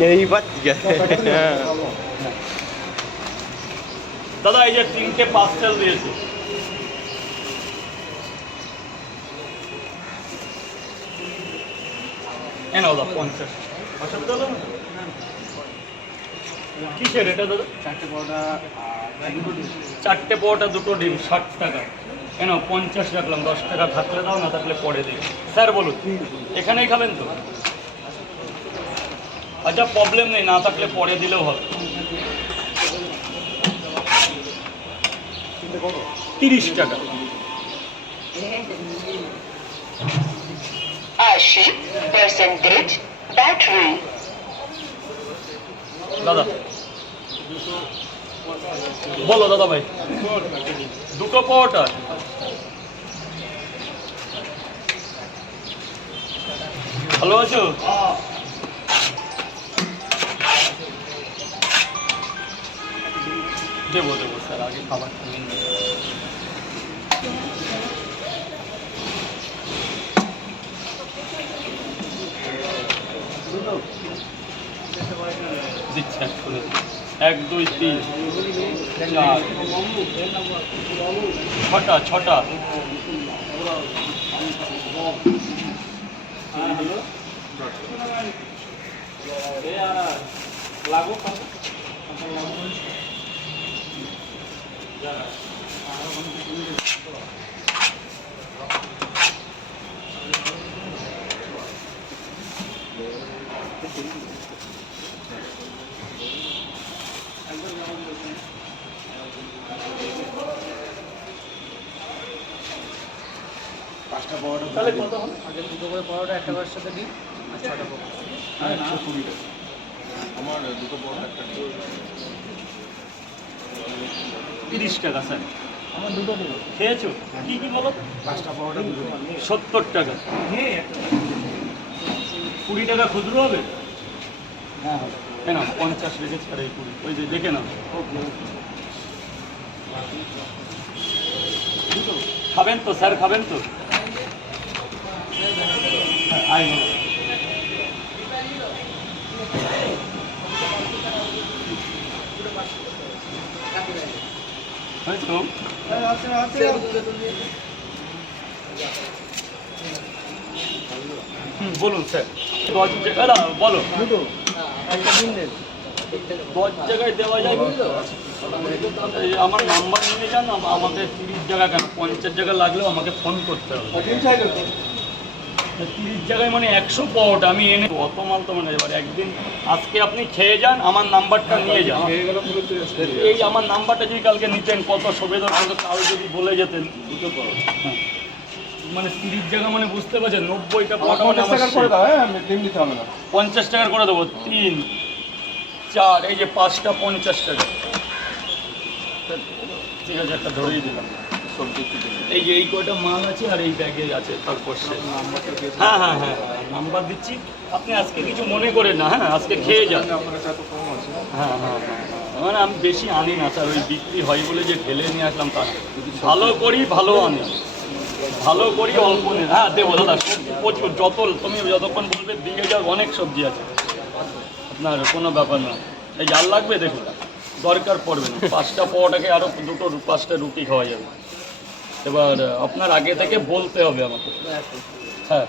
नहीं बात क्या দাদা এই যে 3টে পার্সেল দিয়েছে এনো দাদা 50 অসুবিধা হলো না কিসের এটা দাদা 4টে পরোটা 2টো ডিম 60 টাকা এনো 50 রাখলাম 10 টাকা থাকলে দাও না থাকলে পরে দিই স্যার বলুন এখানেই খাবেন তো আচ্ছা প্রবলেম নেই না থাকলে পরে দিলেও হবে 30 টাকা 80% battery দাদা বলো দাদা ভাই 2টো পরোটা ভালো আছো দেবো দেবো স্যার আগে খাবারটা নিন দিচ্ছি একটু 1 2 3 4 ছটা লাগো তাহলে কত হবে আগে 2টো করে পরোটা একটা করে সাথে দিই আর 6টা পরোটা হ্যাঁ 120 টাকা আমার 2টো পরোটা একটা 30 টাকা স্যার আমার 2টো দেবো খেয়েছো কি কি বলো 5টা পরোটা 2টো 70 টাকা 20 টাকা খুচরো হবে হ্যাঁ হবে কেন 50 রেখেছি আর এই 20 ওই যে দেখে নাও খাবেন তো স্যার খাবেন তো আই বলো হয়েছো বলুন স্যার 10 টাকা বলো 2টো একটা দিন দেন 10 জায়গায় দেওয়া যায় এই আমার নাম্বার নিয়ে যান আমাকে 30 জায়গা কেন 50 জায়গা লাগলেও আমাকে ফোন করতে হবে 30 জায়গায় মানে 100 পরোটা আমি এনে অত মাল তো মানে এবার একদিন আজকে আপনি খেয়ে যান আমার নাম্বারটা নিয়ে যান এই আমার নাম্বারটা যদি কালকে নিতেন কত সুবিধা হতো কাল যদি বলে যেতেন হ্যাঁ। মানে 30 জায়গা মানে বুঝতে পারছেন 90টা পরোটা মানে আমার শেষ। 50 টাকার করে দেবো 3 4 এই যে 5টা 50 টাকা ঠিক আছে একটা ধরেই দিলাম এই যে এই কয়টা মাল আছে আর এই ব্যাগে আছে তারপর হ্যাঁ হ্যাঁ হ্যাঁ নাম্বার দিচ্ছি আপনি আজকে কিছু মনে করেন না হ্যাঁ আজকে খেয়ে যান হ্যাঁ হ্যাঁ হ্যাঁ মানে আমি বেশি আনি না স্যার ওই বিক্রি হয় বলে যে ঢেলে নিয়ে আসলাম তা না। ভালো করি ভালো আনি ভালো করি অল্প নেই হ্যাঁ দেবো দাদা সবজি প্রচুর তুমি যতক্ষণ বলবে দিয়ে যাও অনেক সবজি আছে আপনার কোনো ব্যাপার না এই জাল লাগবে দেখুন দরকার পড়বে না 5টা পরোটাকে আরও 5টা রুটি খাওয়া যাবে এবার আপনার আগে থেকে বলতে হবে আমাকে হ্যাঁ